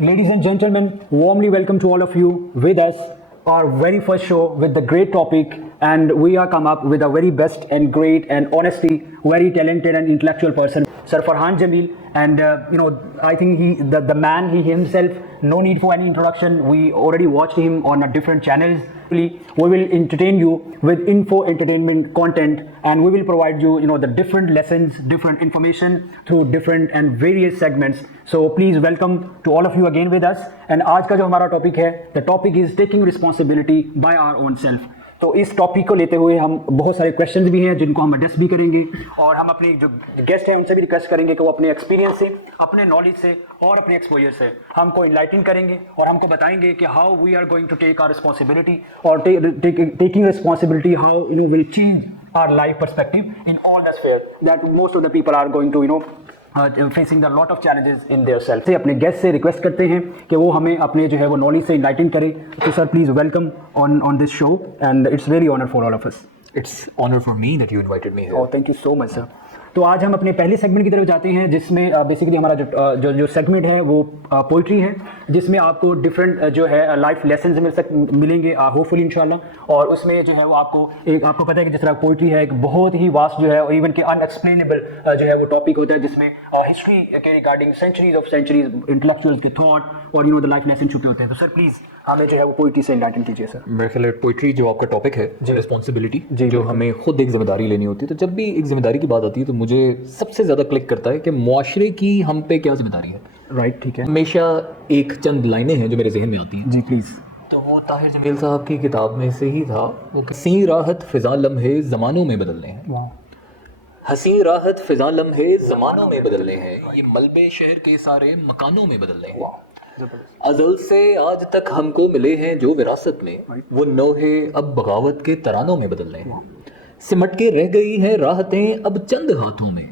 Ladies and gentlemen, warmly welcome to all of you with us, our very first show with the great topic, and we are come up with a very best and great and honestly very talented and intellectual person, Sir Farhan Jamil. And I think the man, he himself, no need for any introduction. We already watched him on a different channels. We will entertain you with info entertainment content, and we will provide you, the different lessons, different information through different and various segments. So please welcome to all of you again with us. And आज का जो हमारा topic है, the topic is taking responsibility by our own self. तो इस topic को लेते हुए हम बहुत सारे क्वेश्चंस भी हैं जिनको हम एड्रेस भी करेंगे, और हम अपने जो गेस्ट हैं उनसे भी रिक्वेस्ट करेंगे कि वो अपने एक्सपीरियंस से, अपने नॉलेज से और अपने एक्सपोजर से हमको इनलाइटन करेंगे और हमको बताएंगे कि how we are going to take our responsibility, और taking responsibility how will change our life perspective in all the sphere that most of the people are going to facing the lot of challenges in their self. से अपने guest से request करते हैं कि वो हमें अपने जो है वो नॉलेज से इनलाइटन करें। तो sir please welcome on this show, and it's very honour for all of us. It's honor for me that you invited me here. Oh, thank you so much, sir. तो आज हम अपने पहले segment की तरफ जाते हैं, जिसमें बेसिकली हमारा जो सेगमेंट है वो पोइट्री है, जिसमें आपको डिफरेंट जो है लाइफ लेसन्स मिलेंगे होपफुली इंशाल्लाह। और उसमें जो है वो आपको पता है कि जिस तरह पोइट्री है एक बहुत ही वास्ट जो है, और इवन के अनएक्सप्लेनेबल जो है वो टॉपिक होता है, जिसमें हिस्ट्री के regarding centuries of centuries intellectuals के थॉट और द लाइफ लेसन छुपे होते हैं। तो सर प्लीज़ हमें जो है वो पोइट्री से इनलाइटन कीजिए सर। मेरे ख्याल पोइट्री जो आपका टॉपिक है, रिस्पॉन्सिबिलिटी, जो हमें खुद एक जिम्मेदारी लेनी होती है। तो जब भी एक जिम्मेदारी की बात आती है तो मुझे सबसे ज़्यादा क्लिक करता है कि मुआशरे की हम पे क्या जिम्मेदारी है। राइट, ठीक है। हमेशा एक चंद लाइनें हैं जो मेरे जहन में आती हैं। जी प्लीज़। तो वो ताहिर जमील साहब की किताब में से ही था, वो हसीं राहत फिजा लम्हे ज़मानों में बदलने हैं। हसीं राहत फिजा लम्हे ज़मानों में बदलने हैं, ये मलबे शहर के सारे मकानों में बदलने हैं। अज़ल से आज तक हमको मिले हैं जो विरासत में, वो नोहे अब बगावत के तरानों में बदलने हैं। सिमट के रह गई है राहतें अब चंद हाथों में,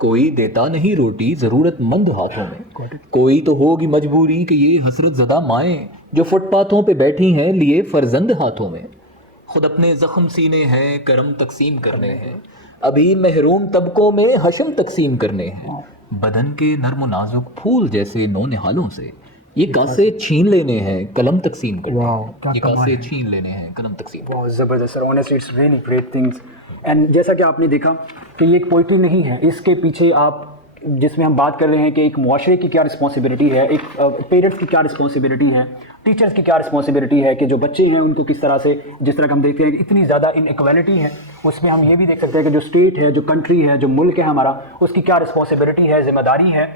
कोई देता नहीं रोटी ज़रूरतमंद हाथों में। कोई तो होगी मजबूरी कि ये हसरत ज़दा माएँ जो फुटपाथों पे बैठी हैं लिए फर्जंद हाथों में। खुद अपने ज़ख्म सीने हैं करम तकसीम करने हैं, अभी महरूम तबकों में हशम तकसीम करने हैं। बदन के नर्म नाजुक फूल जैसे नौ निहालों से ये कासे छीन लेने हैं कलम तकसीम करने हैं। ये कासे छीन लेने हैं कलम तकसीम। बहुत ज़बरदस्त sir, honestly it's really great things. And जैसा कि आपने देखा कि ये एक पोइट्री नहीं है, इसके पीछे आप जिसमें हम बात कर रहे हैं कि एक मुआशरे की क्या रिस्पॉन्सिबिलिटी है, एक पेरेंट्स की क्या रिस्पॉन्सिबिलिटी है, टीचर्स की क्या रिस्पॉन्सिबिलिटी है, कि जो बच्चे हैं उनको किस तरह से, जिस तरह हम देखते हैं कि इतनी ज़्यादा इनइक्वालिटी है, उसमें हम ये भी देख सकते हैं कि जो स्टेट है, जो कंट्री है, जो मुल्क है हमारा, उसकी क्या रिस्पॉन्सिबिलिटी है, जिम्मेदारी है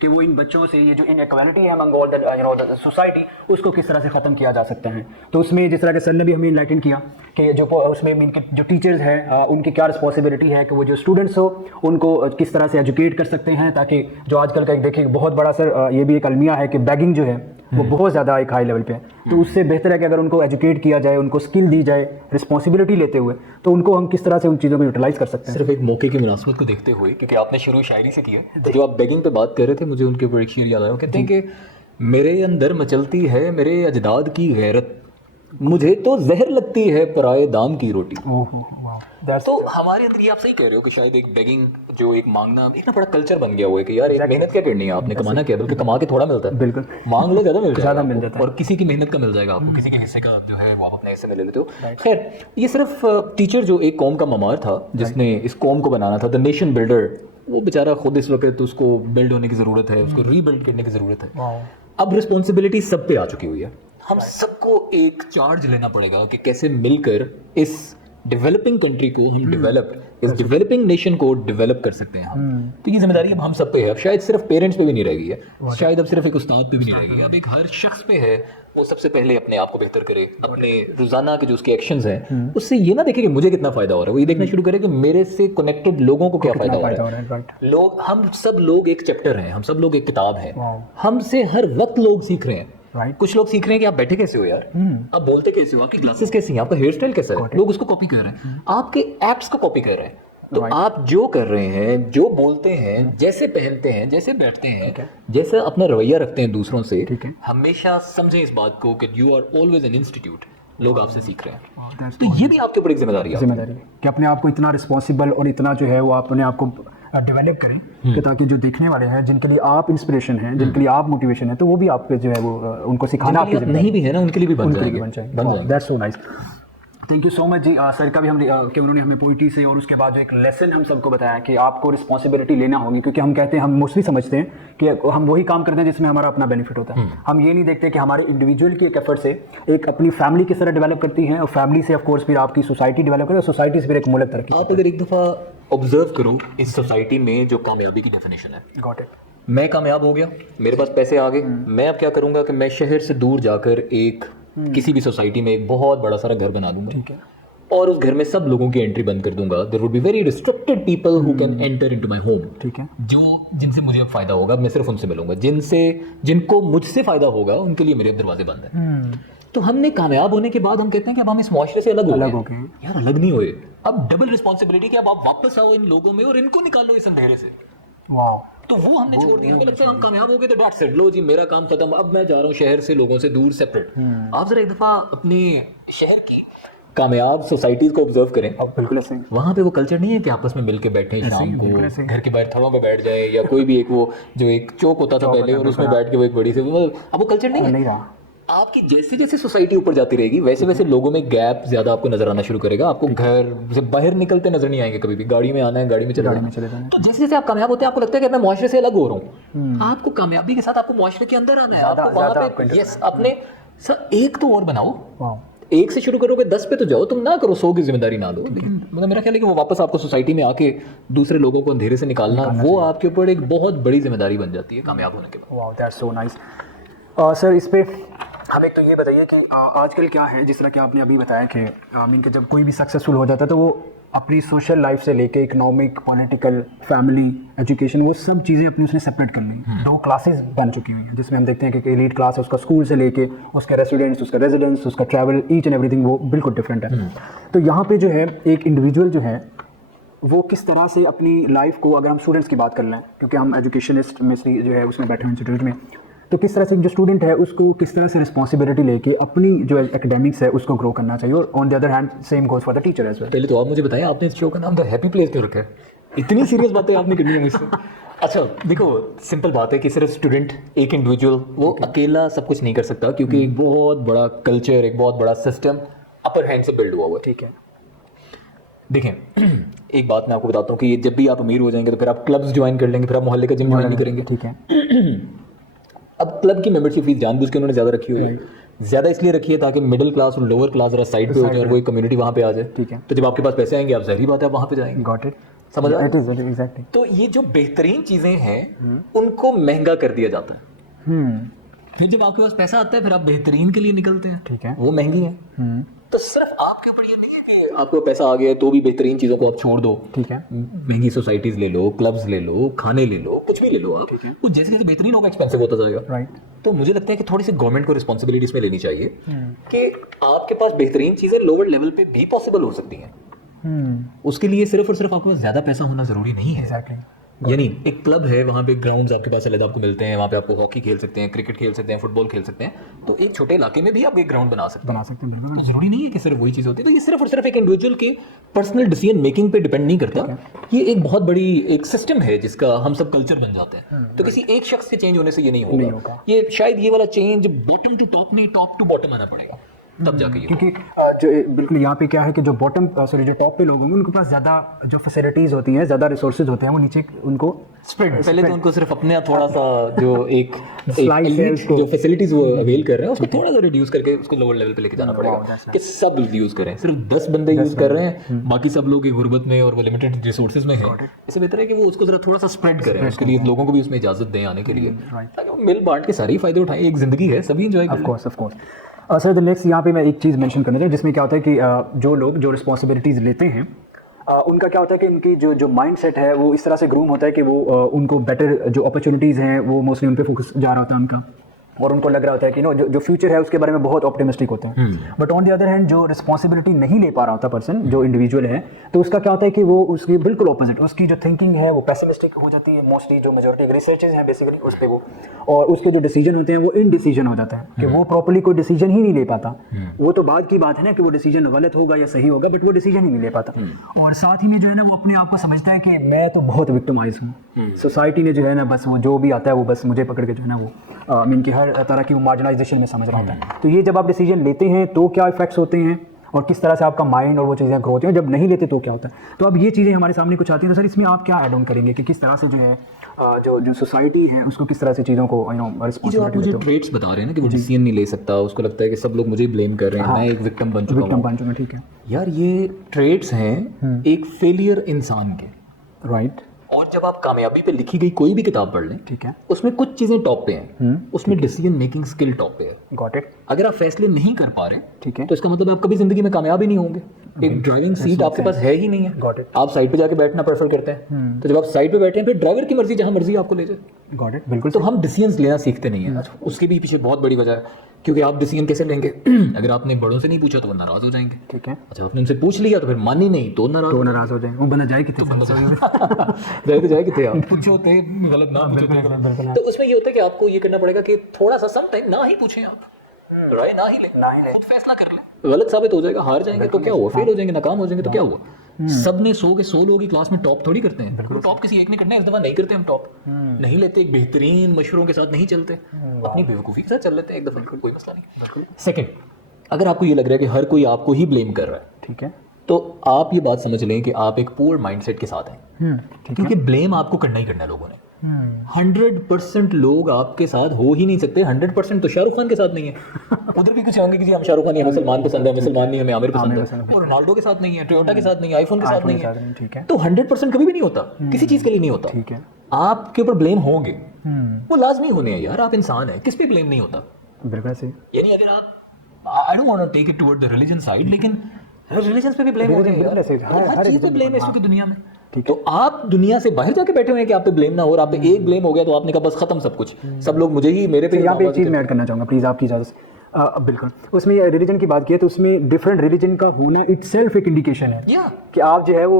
कि वो इन बच्चों से ये जो इनइक्वालिटी है अमंग ऑल द सोसाइटी, उसको किस तरह से ख़त्म किया जा सकता है। तो उसमें जिस तरह के सर ने भी हमें इनलाइटन किया कि जो उसमें इनके जो टीचर्स हैं उनकी क्या रिस्पॉन्सिबिलिटी है कि वो जो स्टूडेंट्स हो उनको किस तरह से एजुकेट कर सकते हैं, ताकि जो आजकल का एक देखिए बहुत बड़ा सर ये भी एक अलमिया है कि बैगिंग जो है वो बहुत ज़्यादा एक हाई लेवल पे है। तो उससे बेहतर है कि अगर उनको एजुकेट किया जाए, उनको स्किल दी जाए रिस्पॉन्सिबिलिटी लेते हुए, तो उनको हम किस तरह से उन चीज़ों को यूटिलाइज़ कर सकते हैं। सिर्फ एक मौके की मुनासबत को देखते हुए, क्योंकि आपने शुरू शायरी से किया, तो जो आप बेगिंग पे बात कर रहे थे, मुझे उनके ऊपर एक शेर याद आया। वो कहते हैं कि मेरे अंदर मचलती है मेरे अजदाद की गैरत, मुझे तो जहर लगती है पराए दाम की रोटी। तो हमारे अंदर ये आप सही कह रहे हो कि शायद एक बेगिंग, जो एक मांगना, एक ना बड़ा कल्चर बन गया हुआ है कि यार एक मेहनत क्या करनी है, आपने कमाना क्या, बल्कि कमा के थोड़ा मिलता है, बिल्कुल मांग लो ज़्यादा मिल जाता है, और किसी की मेहनत का मिल जाएगा आपको, किसी के हिस्से का जो है वो आप अपने हिस्से में ले लेते हो। खैर, ये सिर्फ टीचर जो एक कौम का ममार था, जिसने इस कौम को बनाना था, द नेशन बिल्डर, वो बेचारा खुद इस वक्त उसको बिल्ड होने की ज़रूरत है, उसको रीबिल्ड करने की ज़रूरत है। अब रिस्पॉन्सिबिलिटी सब पे आ चुकी हुई है, हम सबको एक चार्ज लेना पड़ेगा कि कैसे मिलकर इस डेवलपिंग कंट्री को हम इस डेवलपिंग नेशन को डेवलप कर सकते हैं हम। तो ये जिम्मेदारी अब हम सब पे है। अब शायद सिर्फ पेरेंट्स पे भी नहीं रह गई है, शायद अब सिर्फ एक उस्ताद पे भी नहीं रह गई है, अब एक हर शख्स पे है वो सबसे पहले अपने आप को बेहतर करे, अपने रोजाना के जो उसके एक्शंस हैं उससे ये ना देखे कि मुझे कितना फायदा हो रहा है, वो ये देखना शुरू करे कि मेरे से कनेक्टेड लोगों को क्या फायदा हो रहा है। लोग, हम सब लोग एक चैप्टर हैं, हम सब लोग एक किताब है, हमसे हर वक्त लोग सीख रहे हैं। कुछ लोग सीख रहे हैं कि आप बैठे कैसे हो यार, आप बोलते कैसे हो, आपकी ग्लासेस कैसी हैं, आपका हेयर स्टाइल कैसा है, लोग उसको कॉपी कर रहे हैं, आपके एक्ट्स को कॉपी कर रहे हैं। तो आप जो कर रहे हैं, जो बोलते हैं, जैसे पहनते हैं, जैसे बैठते हैं, जैसे अपना रवैया रखते हैं दूसरों से, हमेशा समझें इस बात को कि you are always an institute, लोग आपसे सीख रहे हैं। तो ये भी आपके ऊपर एक जिम्मेदारी है कि अपने आप को इतना रिस्पॉन्सिबल और इतना जो है वो अपने आप को डेवलप करें कि ताकि जो देखने वाले हैं, जिनके लिए आप इंस्पिरेशन हैं, जिनके लिए आप मोटिवेशन है, तो वो भी आपके जो है वो उनको सिखाना आपकी जिनके लिए नहीं भी है ना, उनके लिए भी बन जाएंगे। That's so nice. Thank you so much जी। सर का भी हम कि उन्होंने हमें पोइट्री से और उसके बाद जो एक लेसन हम सबको बताया कि आपको रिस्पॉन्सिबिलिटी लेना होगी, क्योंकि हम कहते हैं, हम मोस्टली समझते हैं कि हम वही काम करते हैं जिसमें हमारा अपना बेनिफिट होता है। हम ये नहीं देखते कि हमारे इंडिविजुअल की एक एफर्ट से एक अपनी फैमिली किस तरह डेवलप करती है, और फैमिली से ऑफकोर्स फिर आपकी सोसाइटी डेवलप करती है, और सोसाइटी से फिर एक मुल्क तरक्की। आप अगर एक दफ़ा ऑब्जर्व करो इस सोसाइटी में जो कामयाबी की डेफिनेशन है, गॉट इट। मैं कामयाब हो गया, मेरे पास पैसे आ गए, मैं अब क्या करूंगा कि मैं शहर से दूर जाकर एक किसी भी सोसाइटी में एक बहुत बड़ा सारा घर बना दूंगा, ठीक है, और उस घर में सब लोगों की एंट्री बंद कर दूंगा। There would be very restricted people who can enter into my home. ठीक है, जो जिनसे मुझे अब फायदा होगा, मैं सिर्फ उनसे मिलूंगा। जिनको मुझसे फायदा होगा, उनके लिए मेरे दरवाजे बंद हैं। तो हमने कामयाब होने के बाद हम कहते हैं कि अब हम इस मुआशरे से अलग हो गए। यार अलग नहीं हुए, अब डबल रिस्पॉन्सिबिलिटी कि अब आप वापस आओ इन लोगों में और इनको निकालो इस अंधेरे से। वाह। तो वो हमने छोड़ दिया। हमें लगता है हम कामयाब हो गए तो दैट्स इट, लो जी मेरा काम खत्म, अब मैं जा रहा हूँ शहर से, लोगों से दूर, सेपरेट। आप जरा एक दफा अपने शहर की कामयाब सोसाइटीज को ऑब्जर्व करें। अब बिल्कुल ऐसे वहाँ पे वो कल्चर नहीं है कि आपस में मिल के बैठे शाम को घर के बाहर थड़ों पे बैठ जाए, या कोई भी एक वो जो एक चौक होता था पहले और उसमें बैठ के वो एक बड़ी से, अब वो कल्चर नहीं रहा। आपकी जैसे जैसे सोसाइटी ऊपर जाती रहेगी वैसे वैसे लोगों में गैप ज्यादा आपको नजर आना शुरू करेगा। आपको घर से बाहर निकलते नजर नहीं आएंगे कभी भी, गाड़ी में आना है, गाड़ी में चले जाना। तो जैसे जैसे आप कामयाब होते हैं आपको लगता है कि मैं मुआशरे से अलग हो रहा हूँ। आपको कामयाबी के साथ आपको मुआशरे के अंदर आना है, आपको वहाँ पे यस अपने एक तो और बनाओ, एक से शुरू करोगे 10 पे तो जाओ, तुम ना करो 100 की जिम्मेदारी ना लो। लेकिन मतलब मेरा ख्याल है कि वो वापस आपको सोसाइटी में आके दूसरे लोगों को अंधेरे से निकालना, वो आपके ऊपर एक बहुत बड़ी जिम्मेदारी बन जाती है कामयाब होने के बाद। वाह, दैट्स सो नाइस। सर इस पे हम एक तो ये बताइए कि आजकल क्या है, जिस तरह कि आपने अभी बताया कि मीन कि जब कोई भी सक्सेसफुल हो जाता है तो वो अपनी सोशल लाइफ से लेके इकोनॉमिक, पॉलिटिकल, फैमिली, एजुकेशन, वो सब चीज़ें अपनी उसने सेपरेट कर ली। दो क्लासेस बन चुकी हुई हैं, जिसमें हम देखते हैं कि एलीट क्लास है, उसका स्कूल से लेके उसके रेसिडेंट्स, उसका रेजिडेंस, उसका ट्रैवल, ईच एंड एवरीथिंग वो बिल्कुल डिफरेंट है। तो यहाँ पे जो है एक इंडिविजुअल जो है वो किस तरह से अपनी लाइफ को, अगर हम स्टूडेंट्स की बात कर लें, क्योंकि हम एजुकेशनिस्ट में से जो है उसमें बैठे हुए इंस्टीट्यूट में, तो किस तरह से जो स्टूडेंट है उसको किस तरह से रिस्पॉन्सिबिलिटी लेके अपनी जो एकेडमिक्स है उसको ग्रो करना चाहिए, और on the other hand same goes for the teacher as well. पहले तो आप मुझे बताएं, आपने इस शो का नाम द हैप्पी प्लेस क्यों रखा है? इतनी सीरियस बातें आपने करनी है मुझसे? अच्छा देखो, सिंपल बात है कि सिर्फ स्टूडेंट, एक इंडिविजुअल वो अकेला सब कुछ नहीं कर सकता, क्योंकि एक बहुत बड़ा कल्चर, एक बहुत बड़ा सिस्टम अपर हैंड से बिल्ड हुआ हुआ है। ठीक है, देखें एक बात मैं आपको बताता हूँ कि जब भी आप अमीर हो जाएंगे तो फिर आप क्लब्स ज्वाइन कर लेंगे, फिर आप मोहल्ले का जिम ज्वाइन नहीं करेंगे। ठीक है। अब क्लब की मेंबरशिप फीस जानबूझ के उन्होंने ज़्यादा रखी हुई है, ज़्यादा इसलिए रखी है ताकि मिडिल क्लास और लोअर क्लास जरा साइड पे हो जाए और वो एक कम्युनिटी वहाँ पे आ जाए। ठीक है। तो जब आपके पास पैसे आएंगे आप ज़ाहिर बात है आप वहाँ पे जाएंगे। गॉट इट, समझ आ? एग्जैक्टली। तो ये जो बेहतरीन चीज़ें हैं उनको महंगा कर दिया जाता है। फिर जब आपके पास पैसा आता है फिर आप बेहतरीन के लिए निकलते हैं। ठीक है। वो महंगी है। तो सिर्फ आपके ऊपर ये नहीं है कि आपको पैसा आ गया तो भी बेहतरीन चीज़ों को आप छोड़ दो। ठीक है। महंगी सोसाइटीज ले लो, क्लब्स ले लो, खाने ले लो, कुछ भी ले लो आप, वो जैसे जैसे बेहतरीन होगा एक्सपेंसिव होता जाएगा। राइट। तो मुझे लगता है कि थोड़ी सी गवर्नमेंट को रिस्पॉन्सिबिलिटी इसमें लेनी चाहिए कि आपके पास बेहतरीन चीज़ें लोअर लेवल पे भी पॉसिबल हो सकती हैं। उसके लिए सिर्फ और सिर्फ आपके पास ज़्यादा पैसा होना ज़रूरी नहीं है। एग्जैक्टली। यानी एक क्लब है, वहाँ पे ग्राउंड्स आपके पास अलग आपको मिलते हैं, वहाँ पे आपको हॉकी खेल सकते हैं, क्रिकेट खेल सकते हैं, फुटबॉल खेल सकते हैं। तो एक छोटे इलाके में भी आप एक ग्राउंड बना सकते हैं। बिल्कुल। तो जरूरी नहीं है कि सिर्फ वही चीज़ होती है। तो ये सिर्फ और सिर्फ एक इंडिविजुअल के पर्सनल डिसीजन मेकिंग पे डिपेंड नहीं करता। ये एक बहुत बड़ी एक सिस्टम है जिसका हम सब कल्चर बन जाते हैं। तो किसी एक शख्स के चेंज होने से ये नहीं होगा। ये शायद ये वाला चेंज बॉटम टू टॉप नहीं, टॉप टू बॉटम आना पड़ेगा तब जाके ये। क्योंकि जो बिल्कुल यहाँ पे क्या है कि जो जो टॉप पे लोग होंगे उनके पास ज़्यादा जो फैसिलिटीज़ होती हैं, ज़्यादा रिसोर्सेज होते हैं, वो नीचे उनको स्प्रेड पहले तो उनको सिर्फ अपने थोड़ा सा जो एक Slice जो फैसिलिटीज वो अवेल कर रहे हैं उसको थोड़ा सा रिड्यूस करके उसको लोअर लेवल पे लेके जाना पड़ेगा कि सब यूज करें। सिर्फ 10 बंदे यूज कर रहे हैं, बाकी सब लोग गुर्बत में और वो लिमिटेड रिसोर्सेज में है। इससे बेहतर है कि वो उसको जरा थोड़ा सा स्प्रेड करें, उसके लिए लोगों को भी उसमें इजाजत दें आने के लिए, ताकि वो मिल बांट के सारे फायदे उठाएं। एक जिंदगी है, सभी एंजॉय करें। Of course. Sir the next यहाँ पे मैं एक चीज़ मेंशन करना चाहिए, जिसमें क्या होता है कि जो लोग जो रिस्पॉन्सिबिलिटीज़ लेते हैं उनका क्या होता है कि उनकी जो माइंड सेट है वो इस तरह से ग्रूम होता है कि वो उनको बेटर जो अपॉर्चुनिटीज़ हैं वो मोस्टली उन पे फोकस जा रहा होता है उनका। और उनको लग रहा होता है कि जो फ्यूचर है उसके बारे में बहुत ऑप्टिमिस्टिक होते हैं। But on the other hand जो रिस्पॉन्सिबिलिटी नहीं ले पा रहा होता पर्सन, जो इंडिविजुअल है, तो उसका क्या होता है कि वो उसकी बिल्कुल ऑपोजिट, उसकी जो थिंकिंग है वो पेसिमिस्टिक हो जाती है। मोस्टली जो मेजोरिटी रिसर्चेज हैं बेसिकली उस पर वो, और उसके जो डिसीजन होते हैं वो इनडिसीजन हो जाता है कि वो प्रॉपर्ली कोई डिसीजन ही नहीं ले पाता। वो तो बाद की बात है ना कि वो डिसीजन गलत होगा या सही होगा, बट वो डिसीजन ही नहीं ले पाता। और साथ ही में जो है ना वो अपने आप को समझता है कि मैं तो बहुत विक्टिमाइज हूँ, सोसाइटी ने जो है ना बस वो जो भी आता है वो बस मुझे पकड़ के जो है ना वो मीन की हर तरह की वो मार्जिनाइजेशन में समझ रहा होता है। तो ये जब आप डिसीजन लेते हैं तो क्या इफेक्ट्स होते हैं और किस तरह से आपका माइंड और वो चीज़ें ग्रो होती हैं, जब नहीं लेते तो क्या होता है। तो अब ये चीज़ें हमारे सामने कुछ आती हैं, तो सर इसमें आप क्या ऐड ऑन करेंगे कि किस तरह से जो है जो सोसाइटी है उसको किस तरह से चीज़ों को जो आप मुझे ट्रेड्स बता रहे हैं ना कि वो डिसीजन नहीं ले सकता, उसको लगता है कि सब लोग मुझे ही ब्लेम कर रहे हैं, मैं एक विक्टिम बन चुका हूँ। ठीक है यार ये ट्रेड्स हैं एक फेलियर इंसान के, राइट। और जब आप कामयाबी पे लिखी गई कोई भी किताब पढ़ लें, ठीक है, उसमें कुछ चीजें टॉप पे हैं, उसमें डिसीजन मेकिंग स्किल टॉप पे है। Got it. अगर आप फैसले नहीं कर पा रहे, ठीक है, तो इसका मतलब आप कभी जिंदगी में कामयाब ही नहीं होंगे। एक ड्राइविंग सीट आपके पास है ही नहीं है, गॉट इट। आप साइड पे जाके बैठना प्रेफर करते हैं, तो जब आप साइड पे बैठे हैं फिर ड्राइवर की मर्जी जहां मर्जी आपको ले जाए। गॉट इट, बिल्कुल। तो हम डिसीजंस लेना सीखते नहीं है। उसके भी पीछे बहुत बड़ी वजह है, क्योंकि आप डिसीजन कैसे लेंगे? अगर आपने बड़ों से नहीं पूछा तो वो नाराज हो जाएंगे। ठीक है, अच्छा आपने उनसे पूछ लिया तो फिर मानी नहीं तो नाराज हो जाएंगे। वो बंदा जाए कितने जाए कितने आप पूछे होते गलत ना पूछे। तो उसमें ये होता है कि आपको ये करना पड़ेगा कि थोड़ा सा सम टाइम ना ही पूछें आप, राय ना ही ले, खुद फैसला कर ले। गलत साबित हो जाएगा, हार जाएंगे तो क्या हुआ, फेल हो जाएंगे, नाकाम हो जाएंगे तो क्या हुआ। सब ने 100 के 100 लोग की क्लास में टॉप थोड़ी करते हैं, टॉप किसी एक ने करना है, इस दफा नहीं करते हम टॉप, नहीं लेते, एक बेहतरीन मशवरों के साथ नहीं चलते, अपनी बेवकूफ़ी के साथ चल लेते हैं एक दफा, कोई मसला नहीं। सेकंड, अगर आपको ये लग रहा है कि हर कोई आपको ही ब्लेम कर रहा है, ठीक है, तो आप ये बात समझ लें कि आप एक पुअर माइंडसेट के साथ हैं, क्योंकि ब्लेम आपको करना ही करना है लोगों ने। 100% लोग आपके साथ हो ही नहीं सकते। 100% तो शाहरुख खान के साथ नहीं है। उधर भी कुछ होंगे कि जी हम शाहरुख खान, हमें सलमान पसंद है, हमें सलमान नहीं, हमें आमिर पसंद है, और रोनाल्डो के साथ नहीं है, टोयोटा के साथ नहीं है, आईफोन के साथ नहीं है। ठीक है, तो 100% कभी भी नहीं होता, किसी चीज के लिए नहीं होता। ठीक है, आपके ऊपर ब्लेम होंगे, वो लाजमी होने हैं यार, आप इंसान है, किस पे ब्लेम नहीं होता। बिल्कुल सही। यानी अगर आप, I don't want to take it toward the religion side, लेकिन रिलीजन पे भी ब्लेम होगा यार, हर चीज पे ब्लेम है इसकी दुनिया में। तो आप दुनिया से बाहर जाके बैठे हुए हैं कि आप पे ब्लेम ना हो, और आप पे एक ब्लेम हो गया तो आपने कहा बस खत्म सब कुछ, सब लोग मुझे ही, मेरे पे। यहाँ पे एक चीज़ मैं ऐड करना चाहूँगा प्लीज़ आपकी इजाज़त से। बिल्कुल, उसमें रिलीजन की बात की है तो उसमें डिफरेंट रिलीजन का होना इटसेल्फ एक इंडिकेशन है कि आप जो है वो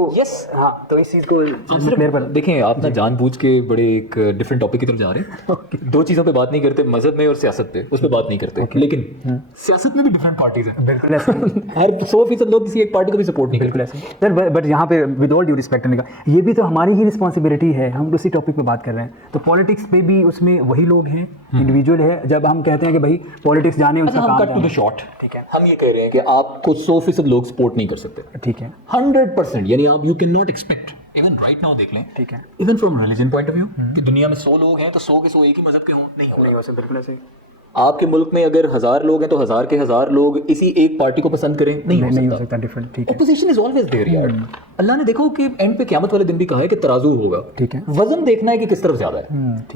हाँ, तो इस चीज़ को क्लियर कर देखें। आप ना जानबूझ के बड़े एक डिफरेंट टॉपिक की तरफ जा रहे हैं। दो चीज़ों पे बात नहीं करते, मजहब में और सियासत पे, उस पर बात नहीं करते, लेकिन सियासत में भी डिफरेंट पार्टीज हैं। बिल्कुल ऐसे हर 100% लोग किसी एक पार्टी को भी सपोर्ट नहीं करते। ऐसे सर, बट यहाँ पे विद ऑल ड्यू रिस्पेक्ट का, ये भी तो हमारी ही रिस्पॉन्सिबिलिटी है, हम उसी टॉपिक पे बात कर रहे हैं। तो पॉलिटिक्स पे भी उसमें वही लोग हैं, इंडिविजुअल है। जब हम कहते हैं कि भाई पॉलिटिक्स जाने उसका काम, ठीक है, हम ये कह रहे हैं कि आपको 100% लोग सपोर्ट नहीं कर सकते। ठीक है, 100%, यानी आप you can not expect, even right now देख लें, ठीक है, even from religion point of view, कि दुनिया में 100 लोग हैं तो 100 के 100 एक ही मजहब के हों, नहीं हो सकते। बिल्कुल ऐसे। आपके मुल्क में अगर 1000 लोग हैं तो 1000 के 1000 लोग इसी एक पार्टी को पसंद करें, नहीं हो सकता। डिफरेंट, ठीक है। ऑपोजिशन इज ऑलवेज देयर यार। अल्लाह ने देखो कि एंड पे क़यामत वाले दिन भी कहा है कि तराजू होगा, ठीक है, वजन देखना है कि किस तरफ ज्यादा है।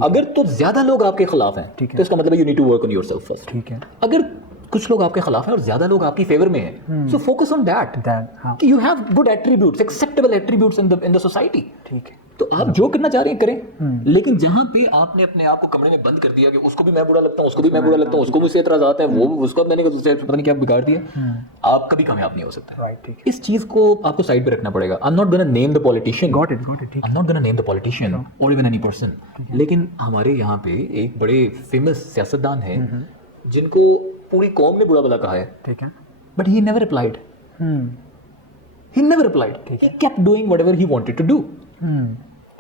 अगर तो ज्यादा लोग आपके खिलाफ हैं तो इसका मतलब you need to work on yourself first. ठीक है, अगर कुछ लोग आपके खिलाफ हैं और ज्यादा लोग आपकी फेवर में हैं, सो फोकस ऑन दैट, कि you have good attributes, acceptable attributes in the society. ठीक है, तो आप जो करना चाह रहे हैं करें, लेकिन जहां पे आपने अपने आप को कमरे में बंद कर दिया कि उसको भी मैं बुरा लगता हूं, उसको भी मैं बुरा लगता हूं, उसको मुझसे एतराज़ात है, वो उसको मैंने पता नहीं क्या बिगाड़ दिया, आप कभी कामयाब नहीं हो सकते। राइट, ठीक है। इस चीज को आपको साइड पे रखना पड़ेगा। I am not gonna name the politician, got it, ठीक I am not gonna name the politician और इवन एनी पर्सन, लेकिन हमारे यहाँ पे एक बड़े फेमस सियासतदान है जिनको पूरी कौम ने बुरा भला कहा है, ठीक है, but he never replied, he never replied, he kept doing whatever he wanted to do.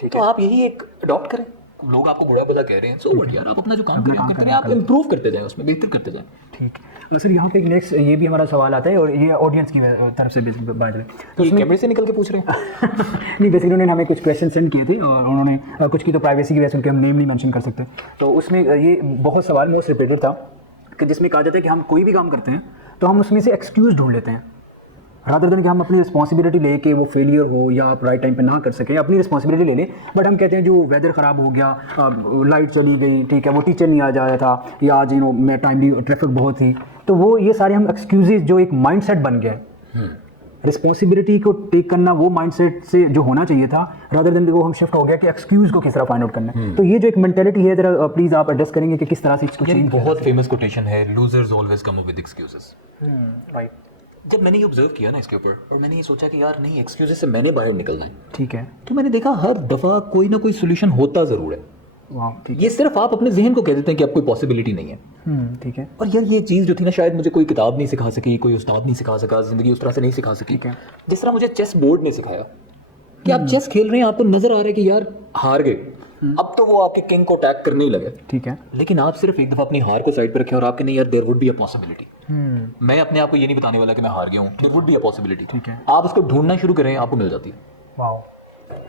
तो आप यही एक अडॉप्ट करें। लोग आपको बुरा भला कह रहे हैं, सो व्हाट यार, आप अपना जो काम कर रहे हैं करते रहे, आप इंप्रूव करते जाएं, उसमें बेहतर करते जाएं। ठीक है सर, यहाँ पे एक नेक्स्ट ये भी हमारा सवाल आता है और ये ऑडियंस की तरफ से बात है, तो ये कैमरे से निकल के पूछ रहे हैं। नहीं, बेसिकली उन्होंने हमें कुछ क्वेश्चन सेंड किए थे और उन्होंने कुछ की तो प्राइवेसी की वजह से उनके हम नेम नहीं मेंशन कर सकते। तो उसमें ये बहुत सवाल मोस्ट रिपीटेड था कि जिसमें कहा जाता है कि हम कोई भी काम करते हैं तो हम उसमें से एक्सक्यूज़ ढूंढ लेते हैं, रादर देन कि हम अपनी रिस्पॉन्सिबिलिटी लेके वो फेलियर हो या आप राइट टाइम पे ना कर सकें, अपनी रिस्पॉन्सिबिलिटी ले लें। बट हम कहते हैं जो वेदर ख़राब हो गया, लाइट चली गई, ठीक है, वो टीचर नहीं आ जाया था, या आज मैं टाइमली ट्रैफिक बहुत थी, तो वो ये सारे हम एक्सक्यूजेज जो एक माइंडसेट बन गया है रिस्पॉन्सिबिलिटी को टेक करना वो माइंडसेट से जो होना चाहिए था, रादर देन वो हम शिफ्ट हो गया कि एक्सक्यूज को किस तरह फाइंड आउट करना है। तो ये जो एक मेंटेलिटी है, जरा प्लीज आप एडजस्ट करेंगे कि किस तरह से इसको यार एक change बहुत फेमस कोटेशन है, losers always come up with excuses. Right, जब मैंने ये ऑब्जर्व किया ना इसके ऊपर, और मैंने ये सोचा कि यार नहीं, एक्सक्यूजेस से मैंने बाहर निकलना है, ठीक है, तो मैंने देखा हर दफ़ा कोई ना कोई सोल्यूशन होता ज़रूर है। वाह, ठीक ये सिर्फ आप अपने जहन को कह देते हैं कि अब कोई पॉसिबिलिटी नहीं है। है, ठीक है, और यार ये चीज़ जो थी ना, शायद मुझे कोई किताब नहीं सिखा सकी, कोई उस्ताद नहीं सिखा सका, ज़िंदगी उस तरह से नहीं सिखा सकी ठीक है। जिस तरह मुझे चेस बोर्ड ने सिखाया कि आप चेस खेल रहे हैं, आपको नज़र आ रहा है कि यार हार गए, अब तो वो आपके किंग को अटैक करने ही लगे, ठीक है, लेकिन आप सिर्फ एक दफ़ा अपनी हार को साइड पर रखें और आपके नहीं यार there would be a possibility. मैं अपने आप को ये नहीं बताने वाला कि मैं हार गया हूँ, there would be a possibility. ठीक है। आप उसको ढूंढना शुरू करें, आपको मिल जाती है। वाह,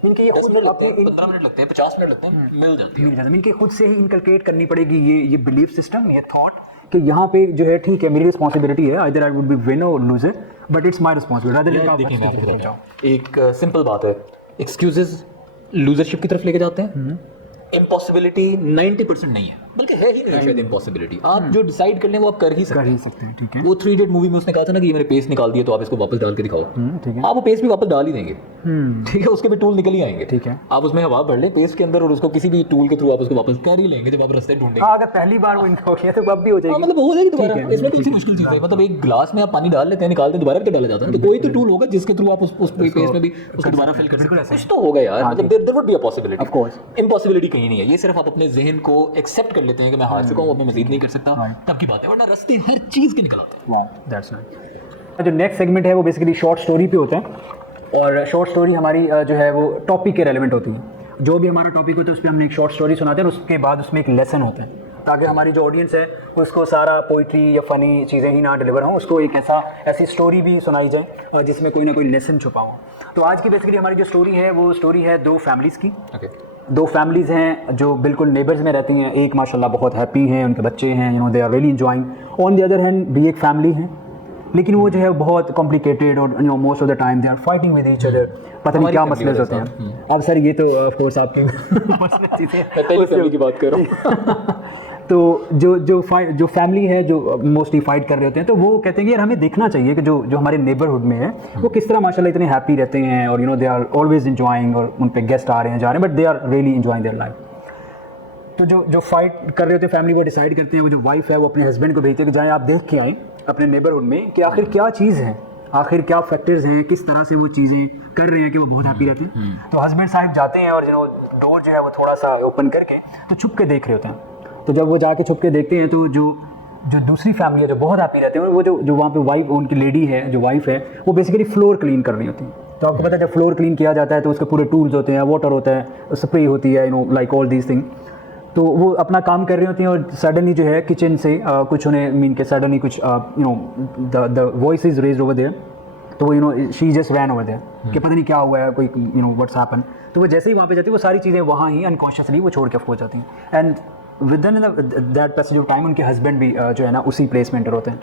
इनके ये 10 खुद मिनट लगते अपने हैं, 15 मिनट लगते हैं, 50 मिनट लगते हैं, मिल जाती है। इनके खुद से ही इनकलकेट करनी पड़ेगी ये बिलीफ सिस्टम, ये थॉट कि यहाँ पे जो है ठीक है मेरी रिस्पॉन्सिबिलिटी है, either I would be win और loser, but it's my responsibility. देखिए मैं आपको बताता हूँ, एक सिंपल बात है, एक्सक्यूजेस लूजरशिप की तरफ लेके जाते हैं। इम्पॉसिबिलिटी 90% नहीं है, बल्कि है ही नहीं शायद इम्पॉसिबिलिटी। आप जो डिसाइड कर लें वो आप कर ही सकते हैं। सकते हैं, ठीक है, वो 3 इडियट मूवी में उसने कहा था ना कि ये मैंने पेस्ट निकाल दिया तो आप इसको वापस डाल के दिखाओ, ठीक है, आप वो पेस्ट भी वापस डाल ही देंगे, ठीक है, उसके भी टूल निकल ही आएंगे, ठीक है। आप उसमें हवा भर लें पेस्ट के अंदर और उसको किसी भी टूल के थ्रू आप उसको वापस कर ही लेंगे जब आप रास्ते ढूंढेंगे। हाँ, अगर पहली बार वो इनका हो गया तो अब भी हो जाएगी, मतलब हो जाएगी दोबारा, इसमें किसी मुश्किल चीज़ है। मतलब एक ग्लास में आप पानी डाल लेते हैं, निकालते हैं, दोबारा भी तो डाला जाता है, तो कोई तो टूल होगा जिसके थ्रू आप उस पेस्ट में भी उसको दोबारा फिल कर सकते हैं। कुछ तो होगा यार, मतलब there would be a possibility. Of course, impossibility कहीं नहीं है, ये सिर्फ आप अपने जहन को एक्सेप्ट कर लेते हैं कि मैं हार चुका हूँ, अब मैं मजीद नहीं कर सकता, तब की बात है, वरना रास्ते हर चीज़ के निकल आते हैं। वाह, दैट्स नाइस। जो नेक्स्ट सेगमेंट है वो बेसिकली शॉर्ट स्टोरी पे होता है, और शॉर्ट स्टोरी हमारी जो है वो टॉपिक के रेलेवेंट होती है। जो भी हमारा टॉपिक होता है उस पर हमने एक शॉर्ट स्टोरी सुनाते हैं, और उसके बाद उसमें एक लेसन होता है, ताकि हमारी जो ऑडियंस है उसको सारा पोइट्री या फ़नी चीज़ें ही ना डिलीवर हों, उसको एक ऐसी स्टोरी भी सुनाई जाए जिसमें कोई ना कोई लेसन छुपा हो। तो आज की बेसिकली हमारी जो स्टोरी है वो स्टोरी है दो फैमिलीज़ की। दो फैमिलीज़ हैं जो बिल्कुल नेबर्स में रहती हैं। एक माशाल्लाह बहुत हैप्पी हैं, उनके बच्चे हैं, they are really enjoying. On the other hand भी एक फैमिली है, लेकिन वो जो है बहुत कॉम्प्लिकेटेड, और most of the time they are fighting with each other. पता नहीं क्या मसले होते हैं। अब सर ये तो ऑफ कोर्स आपकी पहली फैमिली की बात कर रहा हूँ। तो जो फैमिली है जो मोस्टली फाइट कर रहे होते हैं, तो वो कहते हैं कि यार हमें देखना चाहिए कि जो हमारे नेबरहुड में है वो किस तरह माशाल्लाह इतने हैप्पी रहते हैं, और दे आर ऑलवेज इंजॉइंग, और उन पे गेस्ट आ रहे हैं जा रहे हैं, but they are really enjoying their life. तो जो फाइट कर रहे होते हैं फैमिली, वो डिसाइड करते हैं, वो जो वाइफ है वो अपने हस्बैंड को भेजते हैं कि जाएँ आप देख के आएँ अपने नेबरहुड में कि आखिर क्या चीज़ है, आखिर क्या फैक्टर्स हैं, किस तरह से वो चीज़ें कर रहे हैं कि वो बहुत हैप्पी रहते हैं। तो हस्बैंड साहब जाते हैं और डोर जो है वो थोड़ा सा ओपन करके तो छुप के देख रहे होते हैं। तो जब वो जाके छुप के देखते हैं तो जो दूसरी फैमिली है जो बहुत हैप्पी रहते हैं, वो जो वहाँ पे वाइफ, उनकी लेडी है, जो वाइफ है, वो बेसिकली फ्लोर क्लीन कर रही होती है। तो आपको पता है जब फ्लोर क्लीन किया जाता है तो उसके पूरे टूल्स होते हैं, वाटर होता है, स्प्रे होती है, लाइक ऑल दीज थिंग। तो वो अपना काम कर रही होती हैं, और सडनली जो है किचन से कुछ उन्हें मीन के सडनली कुछ the voice is raised over there. तो वो she just ran over there कि पता नहीं क्या हुआ है, कोई व्हाट्स हैपन। तो वो जैसे ही वहाँ पे जाती है वो सारी चीज़ें वहाँ ही अनकॉन्शियसली वो छोड़ के हो जाती हैं। And with in that passage of time उनके हस्बैंड भी जो है ना उसी प्लेस में एंटर होते हैं।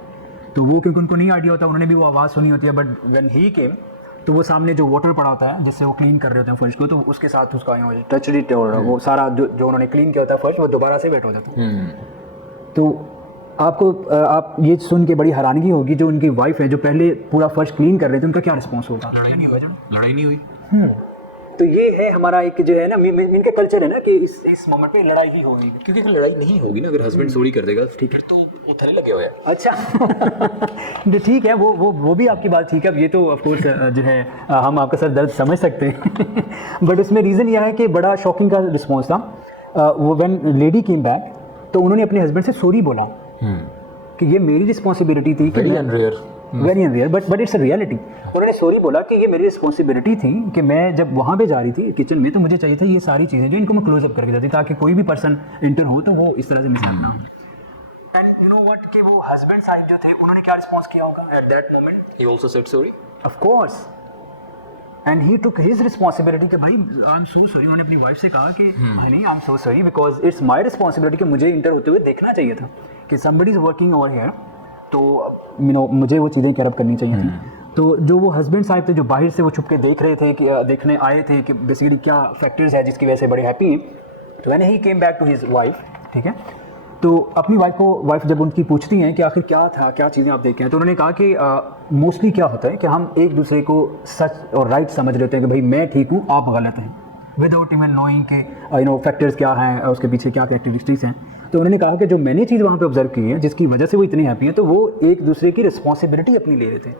तो वो क्योंकि उनको नहीं आइडिया होता, उन्होंने भी वो आवाज़ सुनी होती है, बट व्हेन ही केम तो वो सामने जो वाटर पड़ा होता है जिससे वो क्लीन कर रहे होते हैं फर्श को, तो उसके साथ उसका टच इट, और वो सारा जो उन्होंने क्लीन किया होता है फर्श, वो दोबारा से वेट हो जाता है। तो आप ये सुन के बड़ी हैरानगी होगी, जो उनकी वाइफ है जो पहले पूरा फर्श क्लीन कर रहे थे, उनका क्या रिस्पॉन्स होगा? लड़ाई नहीं हुई। तो ये है हमारा एक जो है ना इनका कल्चर है ना कि इस मोमेंट पे लड़ाई ही होगी, क्योंकि अगर लड़ाई नहीं होगी ना, अगर हस्बैंड चोरी कर देगा ठीक है, तो वो थले लगे हुए हैं। अच्छा तो ठीक है, वो भी आपकी बात ठीक है। अब ये तो ऑफ कोर्स जो है हम आपका सर दर्द समझ सकते हैं बट उसमें रीज़न यह है कि बड़ा शॉकिंग का रिस्पॉन्स था। वो व्हेन लेडी केम बैक तो उन्होंने अपने हस्बैंड से सॉरी बोला कि ये मेरी रिस्पॉन्सिबिलिटी थी, very unrare but it's a reality. उन्होंने सॉरी बोला कि ये मेरी रिस्पॉन्सिबिलिटी थी कि मैं जब वहाँ पे जा रही थी किचन में, तो मुझे चाहिए था ये सारी चीज़ें जो इनको मैं क्लोज अप करके जाती, ताकि कोई भी पर्सन इंटर हो तो वो इस तरह से मिसहैप ना हो। एंड यू नो व्हाट कि वो हस्बैंड साहब जो थे उन्होंने क्या रिस्पॉन्स किया होगा at that moment? He also said sorry, of course, and he took his responsibility कि भाई आई एम सो सॉरी। उन्होंने अपनी वाइफ से कहा कि Honey I am so sorry because it's my responsibility कि मुझे इंटर होते हुए देखना चाहिए था कि somebody is working over here, तो मुझे वो चीज़ें कैरअप करनी चाहिए थी। तो जो वो हस्बैंड साहब थे जो बाहर से वो छुप के देख रहे थे कि देखने आए थे कि बेसिकली क्या फैक्टर्स है जिसकी वजह से बड़े हैप्पी हैं, तो when he came back to his wife, ठीक है, तो अपनी वाइफ जब उनकी पूछती हैं कि आखिर क्या था, क्या चीज़ें आप देखे हैं, तो उन्होंने कहा कि मोस्टली क्या होता है कि हम एक दूसरे को सच और राइट समझ लेते हैं कि भाई मैं ठीक हूँ, आप गलत हैं, विदाउट इवन नोइंग के फैक्टर्स क्या हैं, उसके पीछे क्या कैरेक्टरिस्टिक्स हैं। तो उन्होंने कहा कि जो मैंने चीज़ वहाँ पे ऑब्जर्व की है जिसकी वजह से वो इतनी हैप्पी हैं, तो वो एक दूसरे की रिस्पॉन्सिबिलिटी अपनी ले रहे थे।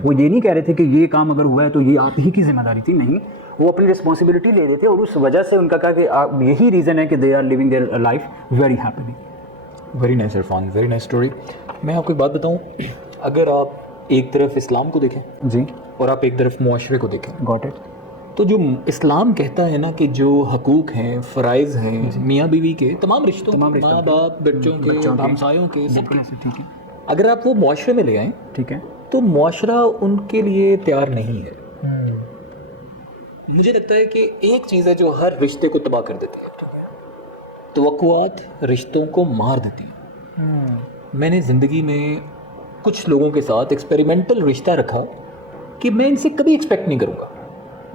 वो ये नहीं कह रहे थे कि ये काम अगर हुआ है तो ये आप ही की जिम्मेदारी थी, नहीं, वो अपनी रिस्पॉन्सिबिलिटी ले रहे थे और उस वजह से उनका कहा कि यही रीज़न है कि they are living their life very happily. Very nice Irfan, very nice story. मैं आपको एक बात बताऊं, अगर आप एक तरफ इस्लाम को देखें जी, और आप एक तरफ मुआशरे को देखें, गॉट इट। तो जो इस्लाम कहता है ना कि जो हकूक़ हैं, फ़राइज़ हैं, मियाँ बीवी के तमाम रिश्तों, माँ बाप, बच्चों के, हमसायों के, सबके, ठीक है, अगर आप वो मुआशरे में ले आएँ ठीक है, तो मुआशरा उनके लिए तैयार नहीं है। मुझे लगता है कि एक चीज़ है जो हर रिश्ते को तबाह कर देती है, तवक्कुआत रिश्तों को मार देती हैं। मैंने ज़िंदगी में कुछ लोगों के साथ एक्सपेरिमेंटल रिश्ता रखा कि मैं इनसे कभी एक्सपेक्ट नहीं करूँगा,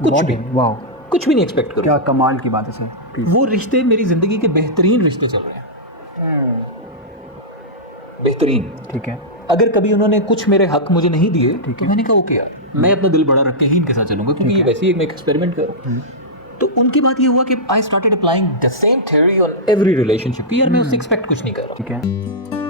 कुछ भी, वाह, कुछ भी नहीं एक्सपेक्ट करूँगा। क्या कमाल की बात है सर। वो रिश्ते मेरी ज़िंदगी के बेहतरीन रिश्ते चल रहे हैं, बेहतरीन। ठीक है, अगर कभी उन्होंने कुछ मेरे हक मुझे नहीं दिए तो मैंने कहा ओके यार, मैं अपना दिल बड़ा रख के ही इनके साथ चलूँगा, क्योंकि ये वैसे ही एक एक्सपेरिमेंट कर रहा हूँ। तो उनकी बात ये हुआ कि I started applying the same theory on every relationship कि यार मैं उससे एक्सपेक्ट कुछ नहीं कर रहा। ठीक है।